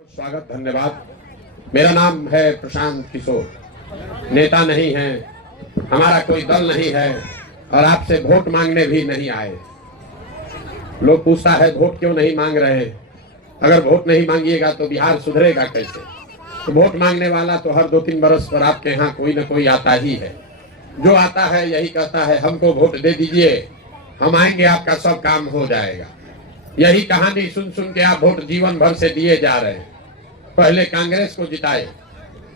स्वागत, धन्यवाद। मेरा नाम है प्रशांत किशोर, नेता नहीं है, हमारा कोई दल नहीं है और आपसे वोट मांगने भी नहीं आए। लोग पूछता है वोट क्यों नहीं मांग रहे। अगर वोट नहीं मांगिएगा तो बिहार सुधरेगा कैसे। तो वोट मांगने वाला तो हर 2-3 बरस पर आपके यहाँ कोई न कोई आता ही है। जो आता है यही कहता है हमको वोट दे दीजिए, हम आएंगे, आपका सब काम हो जाएगा। यही कहानी सुन सुन के आप वोट जीवन भर से दिए जा रहे हैं। पहले कांग्रेस को जिताए,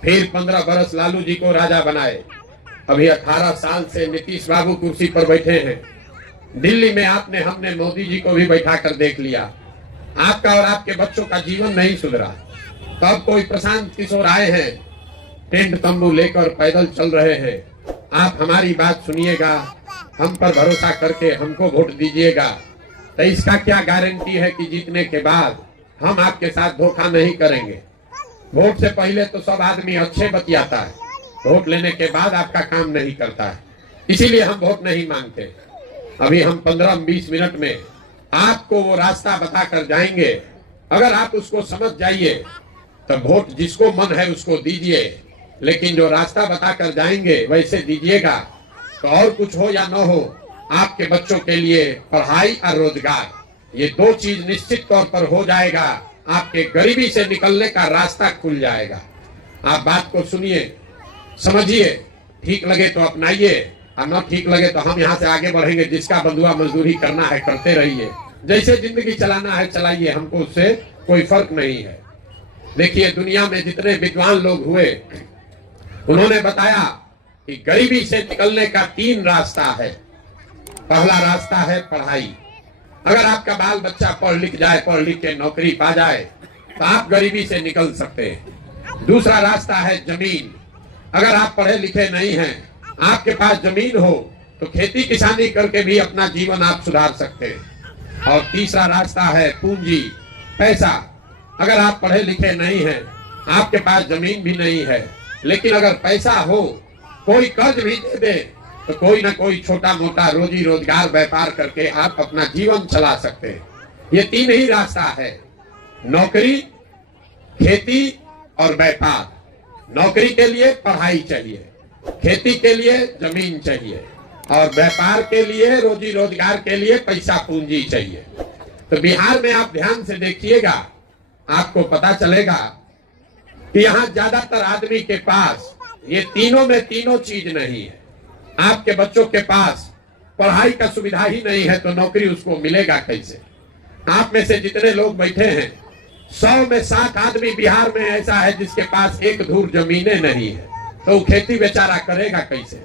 फिर 15 बरस लालू जी को राजा बनाए, अभी 18 साल से नीतीश बाबू कुर्सी पर बैठे हैं। दिल्ली में आपने हमने मोदी जी को भी बैठा कर देख लिया। आपका और आपके बच्चों का जीवन नहीं सुधरा। तब कोई प्रशांत किशोर आए हैं, टेंट तंबू लेकर पैदल चल रहे हैं। आप हमारी बात सुनिएगा, हम पर भरोसा करके हमको वोट दीजिएगा। तो इसका क्या गारंटी है कि जीतने के बाद हम आपके साथ धोखा नहीं करेंगे। वोट से पहले तो सब आदमी अच्छे बतियाता है, वोट लेने के बाद आपका काम नहीं करता है। इसीलिए हम वोट नहीं मांगते। अभी हम 15-20 मिनट में आपको वो रास्ता बता कर जाएंगे। अगर आप उसको समझ जाइए तो वोट जिसको मन है उसको दीजिए, लेकिन जो रास्ता बता कर जाएंगे वैसे दीजिएगा। तो और कुछ हो या न हो, आपके बच्चों के लिए पढ़ाई और रोजगार, ये 2 चीज निश्चित तौर पर हो जाएगा। आपके गरीबी से निकलने का रास्ता खुल जाएगा। आप बात को सुनिए, समझिए, ठीक लगे तो अपनाइए और न ठीक लगे तो हम यहाँ से आगे बढ़ेंगे। जिसका बंधुआ मजदूरी करना है करते रहिए, जैसे जिंदगी चलाना है चलाइए, हमको उससे कोई फर्क नहीं है। देखिए, दुनिया में जितने विद्वान लोग हुए उन्होंने बताया कि गरीबी से निकलने का 3 रास्ता है। पहला रास्ता है पढ़ाई। अगर आपका बाल बच्चा पढ़ लिख जाए, पढ़ लिख के नौकरी पा जाए तो आप गरीबी से निकल सकते हैं। दूसरा रास्ता है जमीन। अगर आप पढ़े लिखे नहीं हैं, आपके पास जमीन हो तो खेती किसानी करके भी अपना जीवन आप सुधार सकते हैं। और तीसरा रास्ता है पूंजी, पैसा। अगर आप पढ़े लिखे नहीं हैं, आपके पास जमीन भी नहीं है, लेकिन अगर पैसा हो, कोई कर्ज भी दे दे तो कोई ना कोई छोटा मोटा रोजी रोजगार व्यापार करके आप अपना जीवन चला सकते हैं। ये 3 ही रास्ता है, नौकरी, खेती और व्यापार। नौकरी के लिए पढ़ाई चाहिए, खेती के लिए जमीन चाहिए और व्यापार के लिए, रोजी रोजगार के लिए पैसा पूंजी चाहिए। तो बिहार में आप ध्यान से देखिएगा, आपको पता चलेगा कि यहाँ ज्यादातर आदमी के पास ये तीनों में तीनों चीज नहीं है। आपके बच्चों के पास पढ़ाई का सुविधा ही नहीं है तो नौकरी उसको मिलेगा कैसे। आप में से जितने लोग बैठे हैं, 100 में 7 आदमी बिहार में ऐसा है जिसके पास 1 धूर जमीनें नहीं है, तो वो खेती बेचारा करेगा कैसे।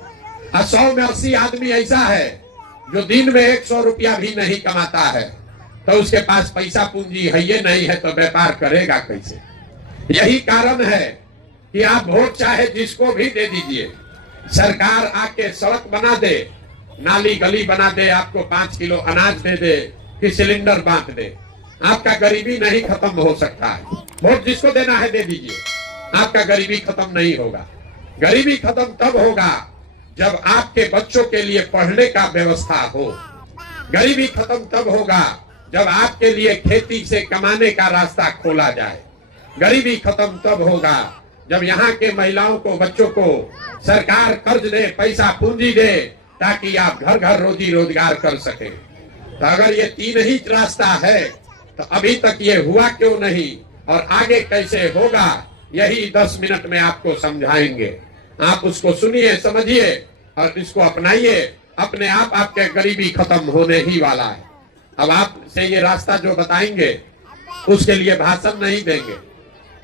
और 100 में 80 आदमी ऐसा है जो दिन में 100 रुपया भी नहीं कमाता है, तो उसके पास पैसा पूंजी है ये नहीं है, तो व्यापार करेगा कैसे। यही कारण है कि आप वोट चाहे जिसको भी दे दीजिए, सरकार आके सड़क बना दे, नाली गली बना दे, आपको 5 किलो अनाज दे दे कि सिलेंडर बांट दे, आपका गरीबी नहीं खत्म हो सकता है। वोट जिसको देना है दे दीजिए, आपका गरीबी खत्म नहीं होगा। गरीबी खत्म तब होगा जब आपके बच्चों के लिए पढ़ने का व्यवस्था हो। गरीबी खत्म तब होगा जब आपके लिए खेती से कमाने का रास्ता खोला जाए। गरीबी खत्म तब होगा जब यहाँ के महिलाओं को, बच्चों को सरकार कर्ज दे, पैसा पूंजी दे, ताकि आप घर घर रोजी रोजगार कर सके। तो अगर ये 3 ही रास्ता है तो अभी तक ये हुआ क्यों नहीं और आगे कैसे होगा, यही 10 मिनट में आपको समझाएंगे। आप उसको सुनिए, समझिए और इसको अपनाइए। अपने आप आपके गरीबी खत्म होने ही वाला है। अब आपसे ये रास्ता जो बताएंगे उसके लिए भाषण नहीं देंगे,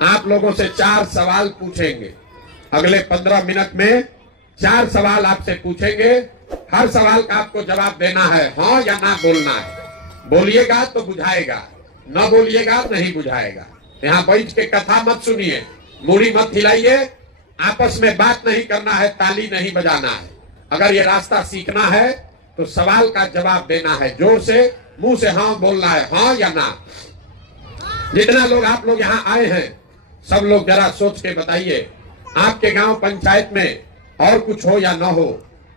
आप लोगों से 4 सवाल पूछेंगे। अगले 15 मिनट में 4 सवाल आपसे पूछेंगे। हर सवाल का आपको जवाब देना है, हाँ या ना बोलना है। बोलिएगा तो बुझाएगा, न बोलिएगा नहीं बुझाएगा। यहाँ बैठ के कथा मत सुनिए, मूड़ी मत हिलाइए, आपस में बात नहीं करना है, ताली नहीं बजाना है। अगर ये रास्ता सीखना है तो सवाल का जवाब देना है, जोर से मुंह से हाँ बोलना है, हाँ या ना। जितना लोग आप लोग यहाँ आए हैं, सब लोग जरा सोच के बताइए, आपके गांव पंचायत में और कुछ हो या न हो,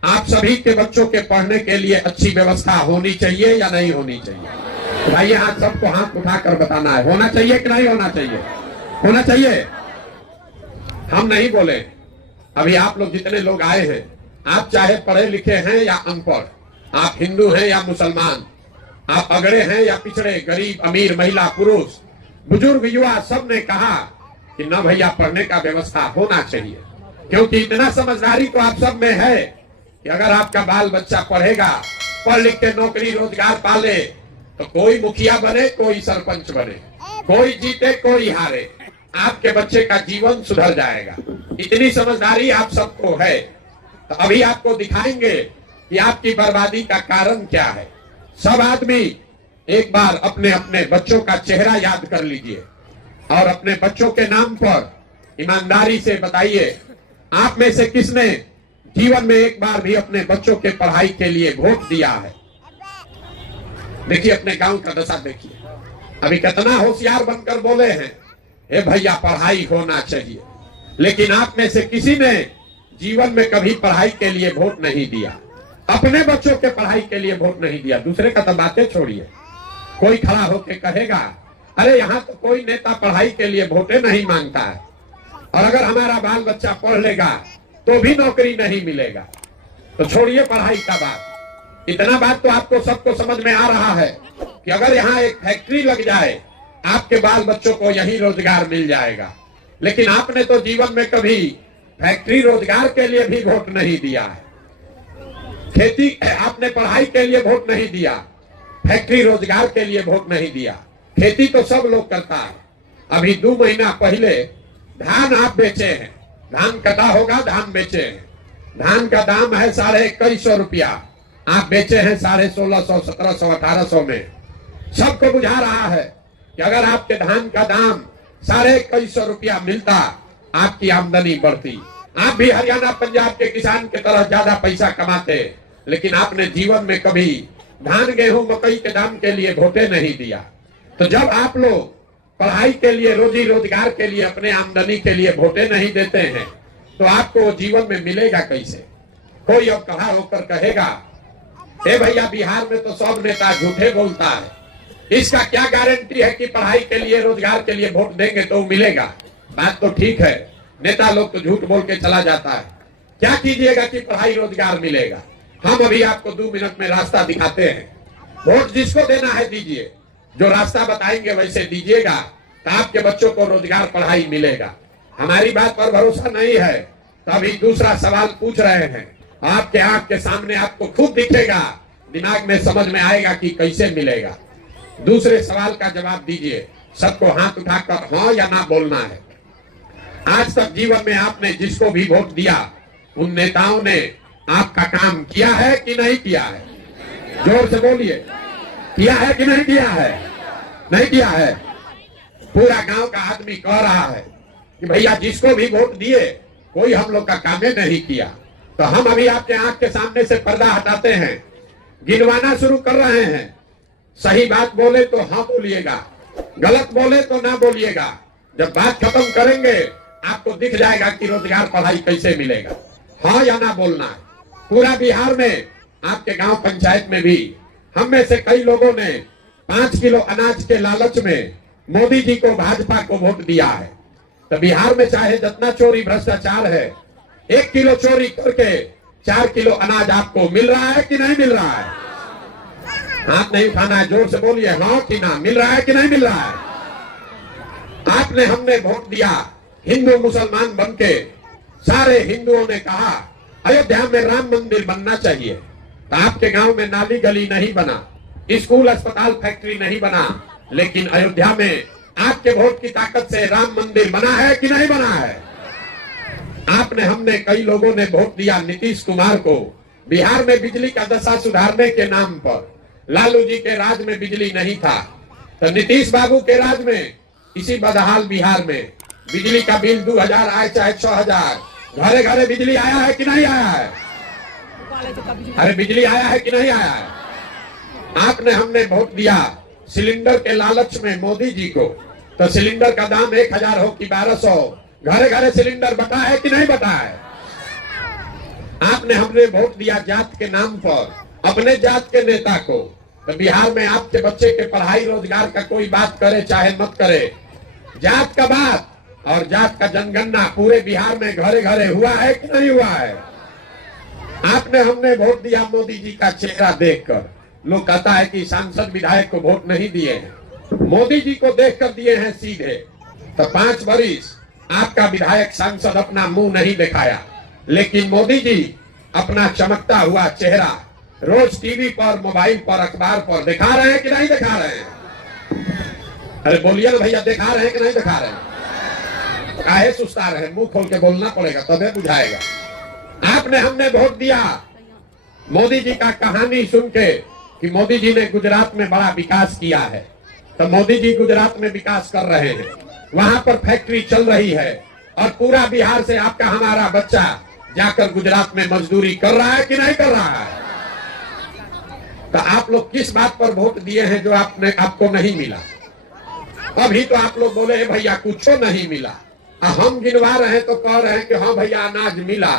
आप सभी के बच्चों के पढ़ने के लिए अच्छी व्यवस्था होनी चाहिए या नहीं होनी चाहिए। भाई यहाँ सबको हाथ उठाकर बताना है, होना चाहिए कि नहीं होना चाहिए। होना चाहिए। हम नहीं बोले, अभी आप लोग जितने लोग आए हैं, आप चाहे पढ़े लिखे हैं या अनपढ़, आप हिंदू हैं या मुसलमान, आप अगड़े हैं या पिछड़े, गरीब अमीर, महिला पुरुष, बुजुर्ग युवा, सब ने कहा कि न भैया पढ़ने का व्यवस्था होना चाहिए। क्योंकि इतना समझदारी तो आप सब में है कि अगर आपका बाल बच्चा पढ़ेगा, पढ़ लिख के नौकरी रोजगार पाले, तो कोई मुखिया बने, कोई सरपंच बने, कोई जीते कोई हारे, आपके बच्चे का जीवन सुधर जाएगा। इतनी समझदारी आप सबको है। तो अभी आपको दिखाएंगे कि आपकी बर्बादी का कारण क्या है। सब आदमी एक बार अपने अपने बच्चों का चेहरा याद कर लीजिए और अपने बच्चों के नाम पर ईमानदारी से बताइए, आप में से किसने जीवन में एक बार भी अपने बच्चों के पढ़ाई के लिए वोट दिया है। देखिए अपने गांव का दशा देखिए, अभी कितना होशियार बनकर बोले हैं, ए भैया पढ़ाई होना चाहिए, लेकिन आप में से किसी ने जीवन में कभी पढ़ाई के लिए वोट नहीं दिया, अपने बच्चों के पढ़ाई के लिए वोट नहीं दिया। दूसरे का तो बातें छोड़िए, कोई खड़ा होकर कहेगा अरे यहाँ तो कोई नेता पढ़ाई के लिए वोटे नहीं मांगता है, और अगर हमारा बाल बच्चा पढ़ लेगा तो भी नौकरी नहीं मिलेगा। तो छोड़िए पढ़ाई का बात, इतना बात तो आपको सबको समझ में आ रहा है कि अगर यहाँ एक फैक्ट्री लग जाए, आपके बाल बच्चों को यही रोजगार मिल जाएगा। लेकिन आपने तो जीवन में कभी फैक्ट्री रोजगार के लिए भी वोट नहीं दिया है। खेती, आपने पढ़ाई के लिए वोट नहीं दिया, फैक्ट्री रोजगार के लिए वोट नहीं दिया। खेती तो सब लोग करता है। अभी 2 महीना पहले धान आप बेचे हैं, धान कटा होगा, धान बेचे हैं, धान का दाम है 2150 रुपया, आप बेचे हैं 1650, 1700, 1800 में। सबको बुझा रहा है कि अगर आपके धान का दाम 2150 रुपया मिलता, आपकी आमदनी बढ़ती, आप भी हरियाणा पंजाब के किसान की तरह ज्यादा पैसा कमाते। लेकिन आपने जीवन में कभी धान गेहूं मकई के दाम के लिए वोटे नहीं दिया। तो जब आप लोग पढ़ाई के लिए, रोजी रोजगार के लिए, अपने आमदनी के लिए वोटे नहीं देते हैं, तो आपको जीवन में मिलेगा कैसे। कोई अब खड़ा होकर कहेगा हे भैया बिहार में तो सब नेता झूठे बोलता है, इसका क्या गारंटी है कि पढ़ाई के लिए, रोजगार के लिए वोट देंगे तो मिलेगा। बात तो ठीक है, नेता लोग तो झूठ बोल के चला जाता है, क्या कीजिएगा कि पढ़ाई रोजगार मिलेगा। हम अभी आपको 2 मिनट में रास्ता दिखाते हैं, वोट जिसको देना है दीजिए, जो रास्ता बताएंगे वैसे दीजिएगा, तो आपके बच्चों को रोजगार पढ़ाई मिलेगा। हमारी बात पर भरोसा नहीं है तो अभी दूसरा सवाल पूछ रहे हैं, आपके आंख के सामने आपको खुद दिखेगा, दिमाग में समझ में आएगा कि कैसे मिलेगा। दूसरे सवाल का जवाब दीजिए, सबको हाथ उठाकर हाँ या ना बोलना है। आज तक जीवन में आपने जिसको भी वोट दिया, उन नेताओं ने आपका काम किया है कि नहीं किया है? जोर से बोलिए, किया है कि नहीं किया है? नहीं किया है। पूरा गांव का आदमी कह रहा है कि भैया जिसको भी वोट दिए कोई हम लोग का काम नहीं किया। तो हम अभी आपके आंख के सामने से पर्दा हटाते हैं, गिनवाना शुरू कर रहे हैं। सही बात बोले तो हाँ बोलिएगा, गलत बोले तो ना बोलिएगा। जब बात खत्म करेंगे आपको दिख जाएगा कि रोजगार पढ़ाई कैसे मिलेगा। हाँ या ना बोलना है। पूरा बिहार में, आपके गांव पंचायत में भी हम में से कई लोगों ने 5 किलो अनाज के लालच में मोदी जी को, भाजपा को वोट दिया है। तो बिहार में चाहे जितना चोरी भ्रष्टाचार है, 1 किलो चोरी करके 4 किलो अनाज आपको मिल रहा है कि नहीं मिल रहा है? हाथ नहीं उठाना है, जोर से बोलिए हाँ कि ना, मिल रहा है कि नहीं मिल रहा है? आपने, हमने वोट दिया, हिंदू मुसलमान बनके सारे हिंदुओं ने कहा अयोध्या में राम मंदिर बनना चाहिए। तो आपके गांव में नाली गली नहीं बना, स्कूल अस्पताल फैक्ट्री नहीं बना, लेकिन अयोध्या में आपके वोट की ताकत से राम मंदिर बना है कि नहीं बना है? आपने, हमने, कई लोगों ने वोट दिया नीतीश कुमार को। बिहार में बिजली का दशा सुधारने के नाम पर, लालू जी के राज में बिजली नहीं था, तो नीतीश बाबू के राज में इसी बदहाल बिहार में बिजली का बिल 2000 आए चाहे 6000, घरे घरे बिजली आया है कि नहीं आया है? अरे बिजली आया है कि नहीं आया है? आपने, हमने वोट दिया सिलेंडर के लालच में मोदी जी को। तो सिलेंडर का दाम 1000 हो कि 1200, घरे घरे सिलेंडर बटा है कि नहीं बटा है? आपने, हमने वोट दिया जात के नाम पर, अपने जात के नेता को। तो बिहार में आपके बच्चे के पढ़ाई रोजगार का कोई बात करे चाहे मत करे, जात का बात और जात का जनगणना पूरे बिहार में घरे घरे हुआ है कि नहीं हुआ है? आपने हमने वोट दिया मोदी जी का चेहरा देखकर। लोग कहता है कि सांसद विधायक को वोट नहीं दिए हैं, मोदी जी को देखकर दिए हैं सीधे। तो 5 वर्ष आपका विधायक सांसद अपना मुंह नहीं दिखाया, लेकिन मोदी जी अपना चमकता हुआ चेहरा रोज टीवी पर, मोबाइल पर, अखबार पर दिखा रहे हैं कि नहीं दिखा रहे हैं? अरे बोलिए ना भैया, दिखा रहे हैं कि नहीं दिखा रहे हैं? काहे सुस्ता रहे? मुंह खोल के बोलना पड़ेगा तबे बुझाएगा। आपने हमने वोट दिया मोदी जी का कहानी सुन के कि मोदी जी ने गुजरात में बड़ा विकास किया है। तो मोदी जी गुजरात में विकास कर रहे हैं, वहां पर फैक्ट्री चल रही है और पूरा बिहार से आपका हमारा बच्चा जाकर गुजरात में मजदूरी कर रहा है कि नहीं कर रहा है? तो आप लोग किस बात पर वोट दिए हैं जो आपको नहीं मिला? अभी तो आप लोग बोले भैया कुछ नहीं मिला, हम गिनवा रहे हैं तो कह रहे हैं कि हाँ भैया अनाज मिला,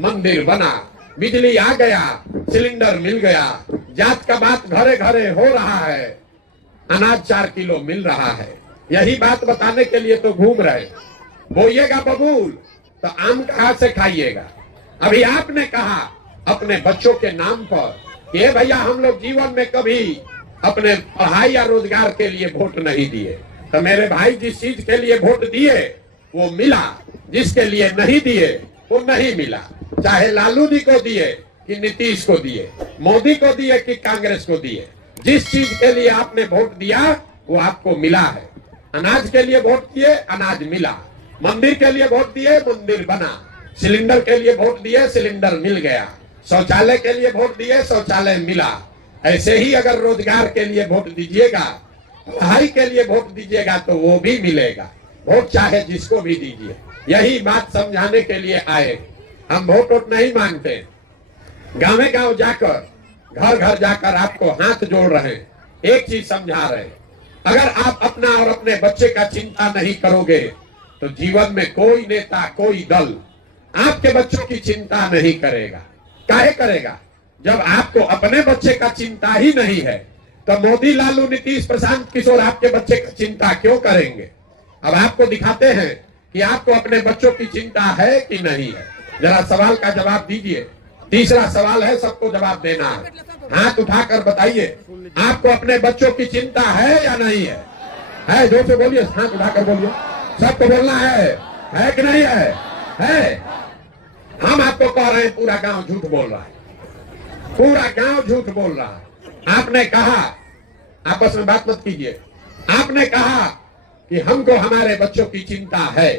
मंदिर बना, बिजली आ गया, सिलेंडर मिल गया, जात का बात घरे घरे हो रहा है, अनाज 4 किलो मिल रहा है। यही बात बताने के लिए तो घूम रहे। बोइएगा बबूल तो आम कहां से खाइएगा? अभी आपने कहा अपने बच्चों के नाम पर कि भैया हम लोग जीवन में कभी अपने पढ़ाई या रोजगार के लिए वोट नहीं दिए। तो मेरे भाई, जिस चीज के लिए वोट दिए वो मिला, जिसके लिए नहीं दिए वो नहीं मिला। चाहे लालू जी को दिए कि नीतीश को दिए, मोदी को दिए कि कांग्रेस को दिए, जिस चीज के लिए आपने वोट दिया वो आपको मिला है। अनाज के लिए वोट दिए, अनाज मिला। मंदिर के लिए वोट दिए, मंदिर बना। सिलेंडर के लिए वोट दिए, सिलेंडर मिल गया। शौचालय के लिए वोट दिए, शौचालय मिला। ऐसे ही अगर रोजगार के लिए वोट दीजिएगा, पढ़ाई के लिए वोट दीजिएगा तो वो भी मिलेगा। वोट चाहे जिसको भी दीजिए। यही बात समझाने के लिए आए। हम वोट नहीं मांगते, गाँव गाँव जाकर, घर घर जाकर आपको हाथ जोड़ रहे हैं, एक चीज समझा रहे हैं। अगर आप अपना और अपने बच्चे का चिंता नहीं करोगे तो जीवन में कोई नेता, कोई दल आपके बच्चों की चिंता नहीं करेगा। काहे करेगा? जब आपको अपने बच्चे का चिंता ही नहीं है तो मोदी, लालू, नीतीश, प्रशांत किशोर आपके बच्चे की चिंता क्यों करेंगे? अब आपको दिखाते हैं कि आपको अपने बच्चों की चिंता है कि नहीं है। जरा सवाल का जवाब दीजिए। तीसरा सवाल है, सबको जवाब देना है। हाथ उठाकर बताइए, आपको अपने बच्चों की चिंता है या नहीं है? है, जोर से बोलिए, हाथ उठाकर बोलिए। सबको बोलना है कि नहीं है? है। हम आपको कह रहे हैं पूरा गांव झूठ बोल रहा है, पूरा गांव झूठ बोल रहा है। आपने कहा, आपस में बात मत कीजिए, आपने कहा कि हमको हमारे बच्चों की चिंता है।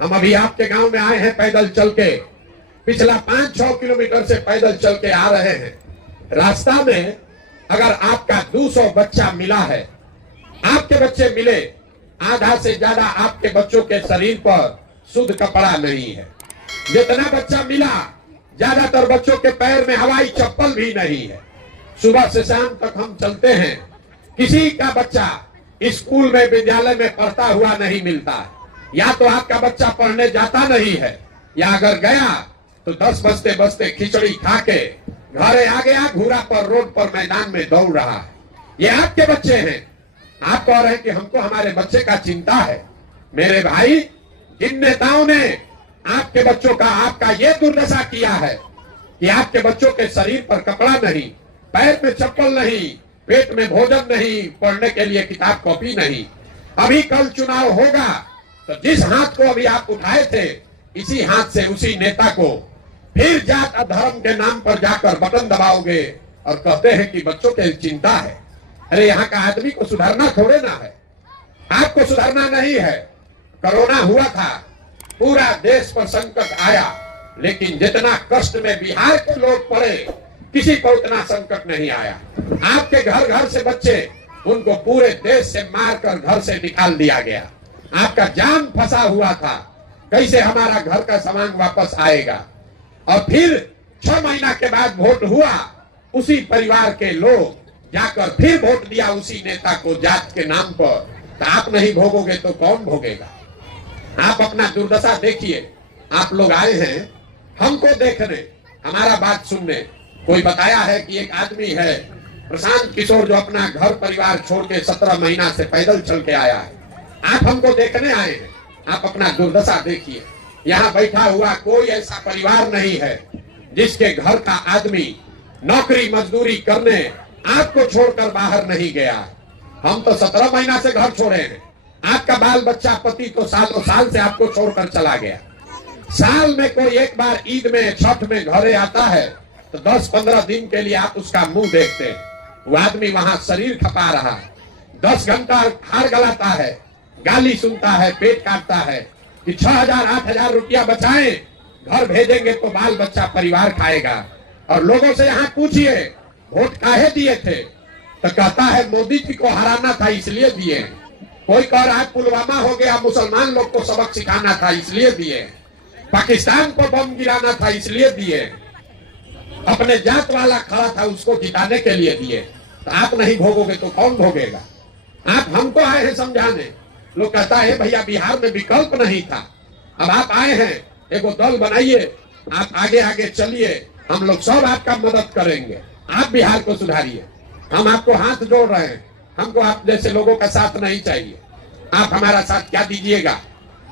हम अभी आपके गांव में आए हैं पैदल चल के, पिछला 5-6 किलोमीटर से पैदल चल के आ रहे हैं। रास्ता में अगर आपका 200 बच्चा मिला है, आपके बच्चे मिले, आधा से ज्यादा आपके बच्चों के शरीर पर शुद्ध कपड़ा नहीं है। जितना बच्चा मिला, ज्यादातर बच्चों के पैर में हवाई चप्पल भी नहीं है। सुबह से शाम तक हम चलते हैं, किसी का बच्चा स्कूल में, विद्यालय में पढ़ता हुआ नहीं मिलता है। या तो आपका बच्चा पढ़ने जाता नहीं है, या अगर गया तो 10 बजते बजते खिचड़ी खा के घरे आ गया, घूरा पर, रोड पर, मैदान में दौड़ रहा है। ये आपके बच्चे हैं। आप कह रहे हैं कि हमको हमारे बच्चे का चिंता है। मेरे भाई, जिन नेताओं ने आपके बच्चों का, आपका ये दुर्दशा किया है कि आपके बच्चों के शरीर पर कपड़ा नहीं, पैर में चप्पल नहीं, पेट में भोजन नहीं, पढ़ने के लिए किताब कॉपी नहीं। अभी कल चुनाव होगा तो जिस हाथ को अभी आप उठाए थे, इसी हाथ से उसी नेता को फिर जात धर्म के नाम पर जाकर बटन दबाओगे और कहते हैं कि बच्चों की चिंता है। अरे यहाँ का आदमी को सुधारना थोड़े ना है, आपको सुधारना नहीं है। कोरोना हुआ था, पूरा देश पर संकट आया, लेकिन जितना कष्ट में बिहार के लोग पड़े, किसी को उतना संकट नहीं आया। आपके घर घर से बच्चे, उनको पूरे देश से मारकर घर से निकाल दिया गया। आपका जान फंसा हुआ था, कैसे हमारा घर का सामान वापस आएगा। और फिर 6 महीना के बाद वोट हुआ, उसी परिवार के लोग जाकर फिर वोट दिया उसी नेता को जात के नाम पर। तो आप नहीं भोगोगे तो कौन भोगेगा? आप अपना दुर्दशा देखिए। आप लोग आए हैं हमको देखने, हमारा बात सुनने। कोई बताया है कि एक आदमी है प्रशांत किशोर, जो अपना घर परिवार छोड़ के 17 महीना से पैदल चल के आया है। आप हमको देखने आए हैं। आप अपना दुर्दशा देखिए। यहाँ बैठा हुआ कोई ऐसा परिवार नहीं है जिसके घर का आदमी नौकरी मजदूरी करने आपको छोड़कर बाहर नहीं गया। हम तो 17 महीना से घर छोड़े हैं। आपका बाल बच्चा पति तो सालों साल से आपको छोड़कर चला गया। साल में कोई एक बार ईद में छठ में घरे आता है तो 10-15 दिन के लिए आप उसका मुंह देखते हैं। वो आदमी वहां शरीर खपा रहा है, 10 घंटा हार गलाता है, गाली सुनता है, पेट काटता है कि 6,000-8,000 रुपया बचाएं, घर भेजेंगे तो बाल बच्चा परिवार खाएगा। और लोगों से यहाँ पूछिए वोट काहे दिए थे, तो कहता है मोदी जी को हराना था इसलिए दिए। कोई कह रहा है पुलवामा हो गया, मुसलमान लोग को सबक सिखाना था इसलिए दिए, पाकिस्तान को बम गिराना था इसलिए दिए, अपने जात वाला खड़ा था उसको जिताने के लिए दिए। तो आप नहीं भोगोगे तो कौन भोगेगा? आप हमको आए हैं समझाने। लोग कहता है भैया बिहार में विकल्प नहीं था, अब आप आए हैं, एगो दल बनाइए, आप आगे आगे चलिए, हम लोग सब आपका मदद करेंगे, आप बिहार को सुधारिए। हम आपको हाथ जोड़ रहे हैं, हमको आप जैसे लोगों का साथ नहीं चाहिए। आप हमारा साथ क्या दीजिएगा?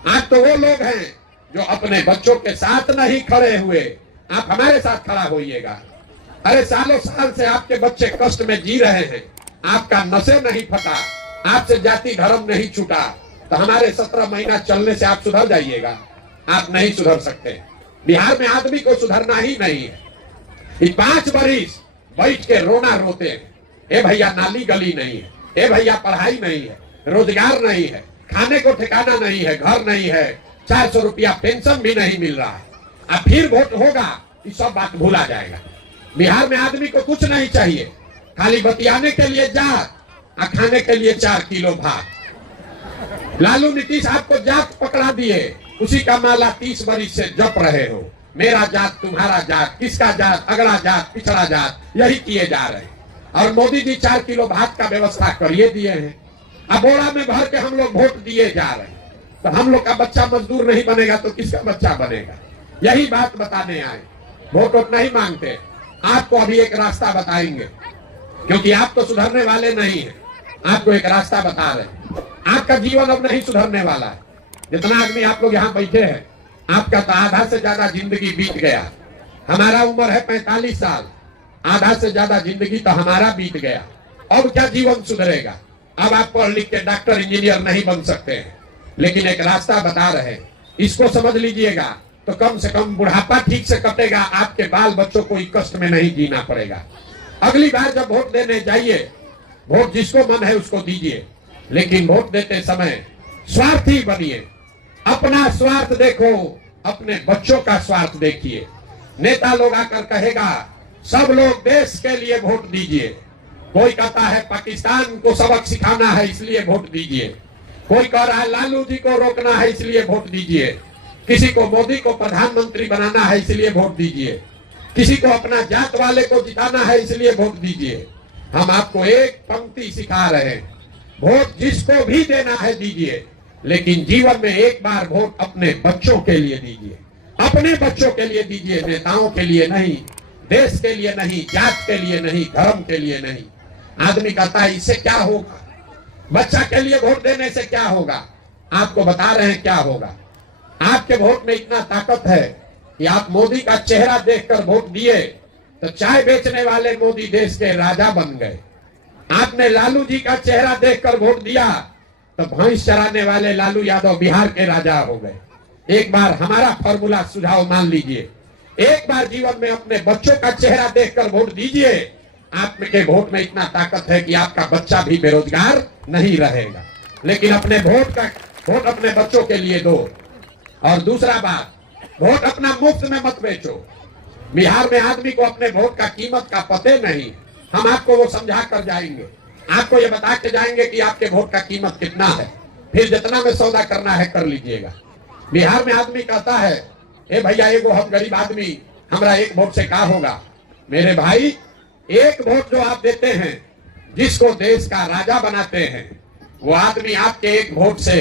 आप तो वो लोग हैं जो अपने बच्चों के साथ नहीं खड़े हुए, आप हमारे साथ खड़ा होइएगा। अरे सालों साल से आपके बच्चे कष्ट में जी रहे हैं, आपका नशे नहीं फटा, आपसे जाति धर्म नहीं छूटा, तो हमारे 17 महीना चलने से आप सुधर जाइएगा? आप नहीं सुधर सकते। बिहार में आदमी को सुधरना ही नहीं है। 5 बरिस बैठ के रोना रोते हैं, ए भैया नाली गली नहीं है, ए भैया पढ़ाई नहीं है, रोजगार नहीं है, खाने को ठिकाना नहीं है, घर नहीं है, 400 रुपया पेंशन भी नहीं मिल रहा है। अब फिर वोट होगा, ये सब बात भूला जाएगा। बिहार में आदमी को कुछ नहीं चाहिए, खाली बतियाने के लिए जात और खाने के लिए 4 किलो भात। लालू नीतीश आपको जात पकड़ा दिए, उसी का माला 30 बरिस से जप रहे हो। मेरा जात, तुम्हारा जात, किसका जात, अगला जात, पिछड़ा जात, यही किए जा रहे हैं। और मोदी जी 4 किलो भात का व्यवस्था करिए दिए हैं। अब बोरा में भर के हम लोग वोट दिए जा रहे हैं, तो हम लोग का बच्चा मजदूर नहीं बनेगा तो किसका बच्चा बनेगा? यही बात बताने आए। वोट नहीं मांगते, आपको अभी एक रास्ता बताएंगे, क्योंकि आप तो सुधरने वाले नहीं हैं। आपको एक रास्ता बता रहे हैं, आपका जीवन अब नहीं सुधरने वाला है। जितना आदमी आप लोग यहाँ बैठे हैं, आपका तो आधा से ज्यादा जिंदगी बीत गया। हमारा उम्र है 45 साल, आधा से ज्यादा जिंदगी तो हमारा बीत गया। अब क्या जीवन सुधरेगा? अब आप पढ़ लिख के डॉक्टर इंजीनियर नहीं बन सकते हैं, लेकिन एक रास्ता बता रहे हैं, इसको समझ लीजिएगा तो कम से कम बुढ़ापा ठीक से कटेगा, आपके बाल बच्चों को कष्ट में नहीं जीना पड़ेगा। अगली बार जब वोट देने जाइए, वोट जिसको मन है उसको दीजिए, लेकिन वोट देते समय स्वार्थी बनिए। अपना स्वार्थ देखो, अपने बच्चों का स्वार्थ देखिए। नेता लोग आकर कहेगा सब लोग देश के लिए वोट दीजिए, कोई कहता है पाकिस्तान को सबक सिखाना है इसलिए वोट दीजिए, कोई कह रहा है लालू जी को रोकना है इसलिए वोट दीजिए, किसी को मोदी को प्रधानमंत्री बनाना है इसलिए वोट दीजिए, किसी को अपना जात वाले को जिताना है इसलिए वोट दीजिए। हम आपको एक पंक्ति सिखा रहे हैं, वोट जिसको भी देना है दीजिए, लेकिन जीवन में एक बार वोट अपने बच्चों के लिए दीजिए। अपने बच्चों के लिए दीजिए, नेताओं के लिए नहीं, देश के लिए नहीं, जात के लिए नहीं, धर्म के लिए नहीं। आदमी कहता है इससे क्या होगा, बच्चा के लिए वोट देने से क्या होगा? आपको बता रहे हैं क्या होगा। आपके वोट में इतना ताकत है कि आप मोदी का चेहरा देखकर वोट दिए तो चाय बेचने वाले मोदी देश के राजा बन गए। आपने लालू जी का चेहरा देखकर वोट दिया तो भैंस चराने वाले लालू यादव बिहार के राजा हो गए। एक बार हमारा फॉर्मूला सुझाव मान लीजिए, एक बार जीवन में अपने बच्चों का चेहरा देखकर वोट दीजिए। आपके वोट में इतना ताकत है कि आपका बच्चा भी बेरोजगार नहीं रहेगा। लेकिन अपने वोट अपने बच्चों के लिए दो। और दूसरा बात, वोट अपना मुफ्त में मत बेचो। बिहार में आदमी को अपने वोट का कीमत का पते नहीं। हम आपको वो समझा कर जाएंगे, आपको ये बता के जाएंगे कि आपके वोट का कीमत कितना है, फिर जितना में सौदा करना है कर लीजिएगा। बिहार में आदमी कहता है ए भैया एगो हम गरीब आदमी, हमरा एक वोट से क्या होगा? मेरे भाई, एक वोट जो आप देते हैं, जिसको देश का राजा बनाते हैं, वो आदमी आपके एक वोट से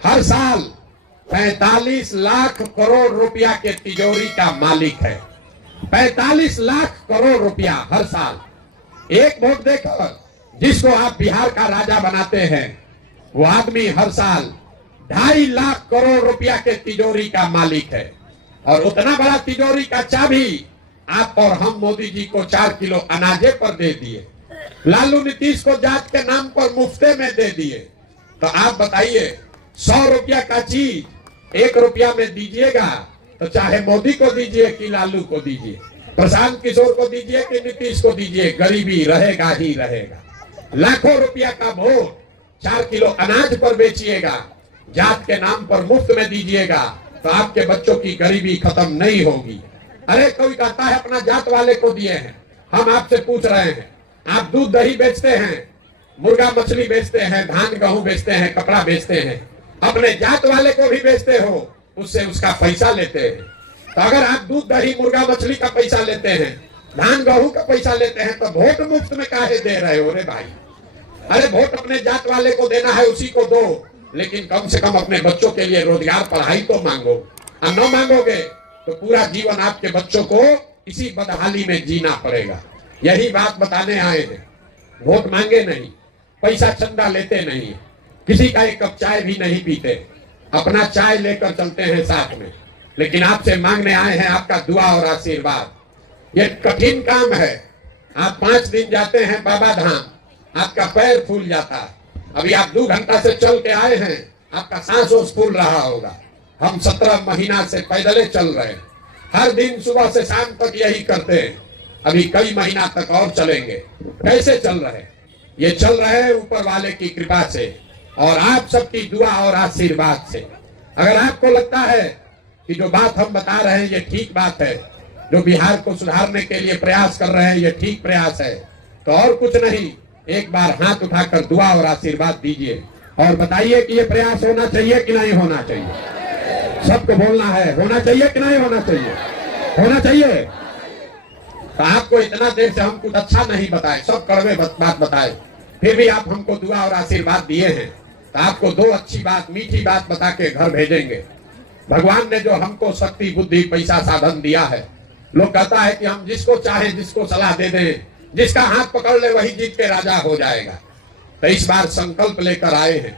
हर साल 45 लाख करोड़ रुपया के तिजोरी का मालिक है। 45 लाख करोड़ रुपया हर साल। एक वोट देकर जिसको आप बिहार का राजा बनाते हैं, वो आदमी हर साल 2.5 लाख करोड़ रुपया के तिजोरी का मालिक है। और उतना बड़ा तिजोरी का चाबी आप और हम मोदी जी को 4 किलो अनाजे पर दे दिए, लालू नीतीश को जात के नाम पर मुफ्ते में दे दिए। तो आप बताइए, 100 रुपया का चीज 1 रुपया में दीजिएगा तो चाहे मोदी को दीजिए कि लालू को दीजिए, प्रशांत किशोर को दीजिए कि नीतीश को दीजिए, गरीबी रहेगा ही रहेगा। लाखों रुपया का वोट 4 किलो अनाज पर बेचिएगा, जात के नाम पर मुफ्त में दीजिएगा तो आपके बच्चों की गरीबी खत्म नहीं होगी। अरे कोई कहता है अपना जात वाले को दिए हैं, हम आपसे पूछ रहे हैं, आप दूध दही बेचते हैं, मुर्गा मछली बेचते हैं, धान गेहूं बेचते हैं, कपड़ा बेचते हैं, अपने जात वाले को भी बेचते हो, उससे उसका पैसा लेते हैं। तो अगर आप दूध दही मुर्गा मछली का पैसा लेते हैं, धान गेहूं का पैसा लेते हैं, तो वोट मुफ्त में काहे दे रहे हो रे भाई? अरे वोट अपने जात वाले को देना है उसी को दो, लेकिन कम से कम अपने बच्चों के लिए रोजगार पढ़ाई तो मांगो। और न मांगोगे तो पूरा जीवन आपके बच्चों को इसी बदहाली में जीना पड़ेगा। यही बात बताने आए हैं। वोट मांगे नहीं, पैसा चंदा लेते नहीं, किसी का एक कप चाय भी नहीं पीते, अपना चाय लेकर चलते हैं साथ में, लेकिन आपसे मांगने आए हैं आपका दुआ और आशीर्वाद। ये कठिन काम है। आप 5 दिन जाते हैं बाबा धाम, आपका पैर फूल जाता है। अभी आप 2 घंटा से चल के आए हैं, आपका सांस ओस फूल रहा होगा। हम 17 महीना से पैदले चल रहे हैं, हर दिन सुबह से शाम तक यही करते हैं। अभी कई महीना तक और चलेंगे। कैसे चल रहे? ये चल रहे हैं ऊपर वाले की कृपा से और आप सबकी दुआ और आशीर्वाद से। अगर आपको लगता है कि जो बात हम बता रहे हैं ये ठीक बात है, जो बिहार को सुधारने के लिए प्रयास कर रहे हैं ये ठीक प्रयास है, तो और कुछ नहीं, एक बार हाथ उठाकर दुआ और आशीर्वाद दीजिए और बताइए कि ये प्रयास होना चाहिए कि नहीं होना चाहिए। सबको बोलना है, होना चाहिए कि नहीं होना चाहिए? होना चाहिए। तो आपको इतना देर से हम कुछ अच्छा नहीं बताए, सब कड़वे बात बताए, फिर भी आप हमको दुआ और आशीर्वाद दिए हैं, तो आपको 2 अच्छी बात, मीठी बात बता के घर भेजेंगे। भगवान ने जो हमको शक्ति बुद्धि पैसा साधन दिया है, लोग कहता है कि हम जिसको चाहे जिसको सलाह दे दें, जिसका हाथ पकड़ ले वही जीत के राजा हो जाएगा। तो इस बार संकल्प लेकर आए हैं,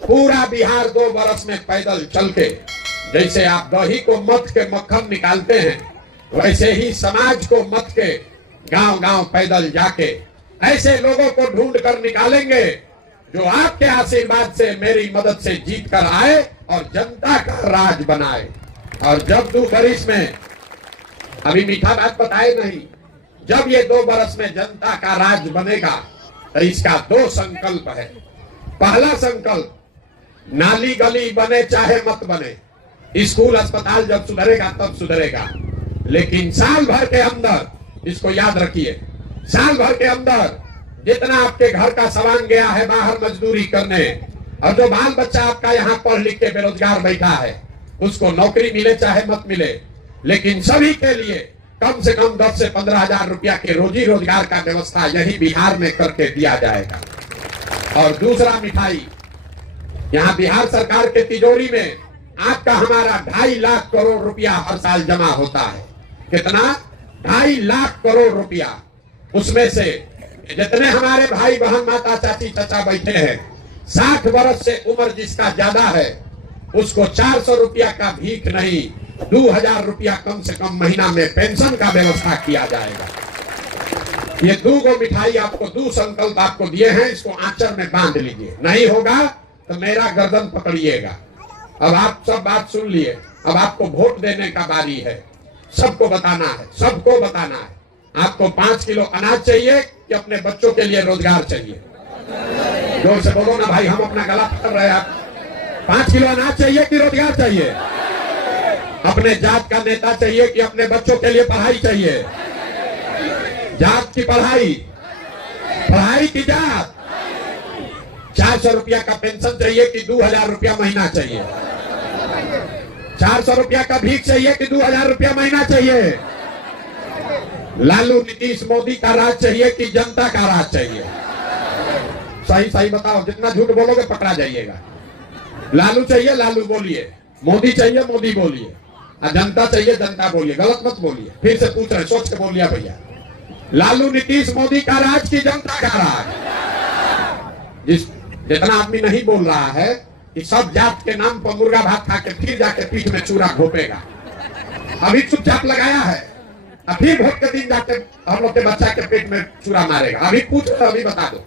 पूरा बिहार 2 बरस में पैदल चल के, जैसे आप दही को मथ के मक्खन निकालते हैं, वैसे ही समाज को मथ के गांव गांव पैदल जाके ऐसे लोगों को ढूंढ कर निकालेंगे जो आपके आशीर्वाद से, मेरी मदद से जीत कर आए और जनता का राज बनाए। और जब 2 बरस में, अभी मीठा बात बताए नहीं, जब ये 2 बरस में जनता का राज बनेगा तो इसका 2 संकल्प है। पहला संकल्प, नाली गली बने चाहे मत बने, स्कूल अस्पताल जब सुधरेगा तब सुधरेगा, लेकिन साल भर के अंदर, इसको याद रखिए, साल भर के अंदर जितना आपके घर का सामान गया है बाहर मजदूरी करने, और जो बाल बच्चा आपका यहाँ पढ़ लिख के बेरोजगार बैठा है, उसको नौकरी मिले चाहे मत मिले, लेकिन सभी के लिए कम से कम 10 से 15 हजार रुपया के रोजी रोजगार का व्यवस्था यही बिहार में करके दिया जाएगा। और दूसरा मिठाई, यहाँ बिहार सरकार के तिजोरी में आपका हमारा 2.5 लाख करोड़ रुपया हर साल जमा होता है। कितना? 2.5 लाख करोड़ रुपया। उसमें से जितने हमारे भाई बहन माता चाची चाचा बैठे हैं, 60 वर्ष से उम्र जिसका ज्यादा है, उसको 400 रुपया का भीख नहीं, 2000 रुपया कम से कम महीना में पेंशन का व्यवस्था किया जाएगा। ये 2 मिठाई आपको, 2 संकल्प आपको दिए हैं, इसको आंचर में बांध लीजिए। नहीं होगा तो मेरा गर्दन पकड़िएगा। अब आप सब बात सुन लिए, अब आपको वोट देने का बारी है। सबको बताना है, सबको बताना है। आपको 5 किलो अनाज चाहिए कि अपने बच्चों के लिए रोजगार चाहिए? जोर से बोलो ना भाई, हम अपना गला पकड़ रहे हैं। 5 किलो अनाज चाहिए कि रोजगार चाहिए? अपने जात का नेता चाहिए कि अपने बच्चों के लिए पढ़ाई चाहिए? जात की पढ़ाई, पढ़ाई की जात। 400 रुपया का पेंशन चाहिए कि 2000 रुपया महीना चाहिए? 400 रुपया का भीख चाहिए कि 2000 रुपया महीना चाहिए? लालू नीतीश मोदी का राज चाहिए कि जनता का राज चाहिए? सही सही बताओ, जितना झूठ बोलोगे पकड़ा जाइएगा। लालू चाहिए लालू बोलिए, मोदी चाहिए मोदी बोलिए, और जनता चाहिए जनता बोलिए, गलत मत बोलिए। फिर से पूछ रहे, सोच के बोलिए भैया, लालू नीतीश मोदी का राज की जनता का राज? जितना आदमी नहीं बोल रहा है कि सब जात के नाम पर मुर्गा भात खा के फिर जाके पीठ में चूरा घोपेगा। अभी चुपचाप लगाया है, अभी वोट के दिन जाके हम लोग के बच्चा के पेट में चूरा मारेगा। अभी पूछ लो, अभी बता दो,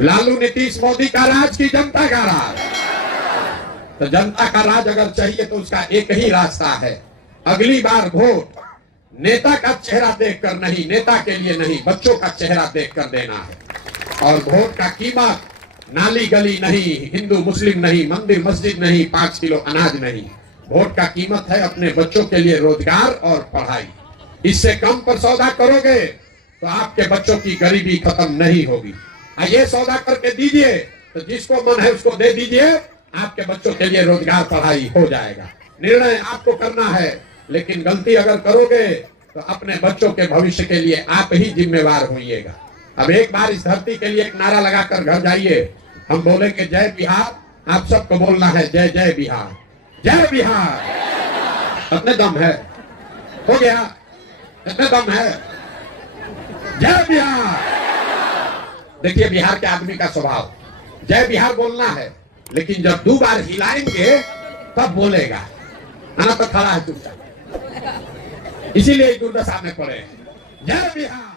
लालू नीतीश मोदी का राज की जनता का राज? तो जनता का राज अगर चाहिए तो उसका एक ही रास्ता है, अगली बार वोट नेता का चेहरा देखकर नहीं, नेता के लिए नहीं, बच्चों का चेहरा देखकर देना है। और वोट का कीमत नाली गली नहीं, हिंदू मुस्लिम नहीं, मंदिर मस्जिद नहीं, 5 किलो अनाज नहीं। वोट का कीमत है अपने बच्चों के लिए रोजगार और पढ़ाई। इससे कम पर सौदा करोगे तो आपके बच्चों की गरीबी खत्म नहीं होगी। ये सौदा करके दीजिए तो जिसको मन है उसको दे दीजिए, आपके बच्चों के लिए रोजगार पढ़ाई हो जाएगा। निर्णय आपको करना है, लेकिन गलती अगर करोगे तो अपने बच्चों के भविष्य के लिए आप ही जिम्मेवार होइएगा। अब एक बार इस धरती के लिए एक नारा लगाकर घर जाइए। हम बोलेंगे जय बिहार, आप सबको बोलना है जय जय बिहार, जय बिहार। अपने दम है, हो गया, इतने दम है, जय बिहार। देखिए बिहार के आदमी का स्वभाव, जय बिहार बोलना है, लेकिन जब 2 बार हिलाएंगे तब बोलेगा, ना तो खड़ा है चुपचाप। इसीलिए दुर्दशा में पड़े। जय बिहार।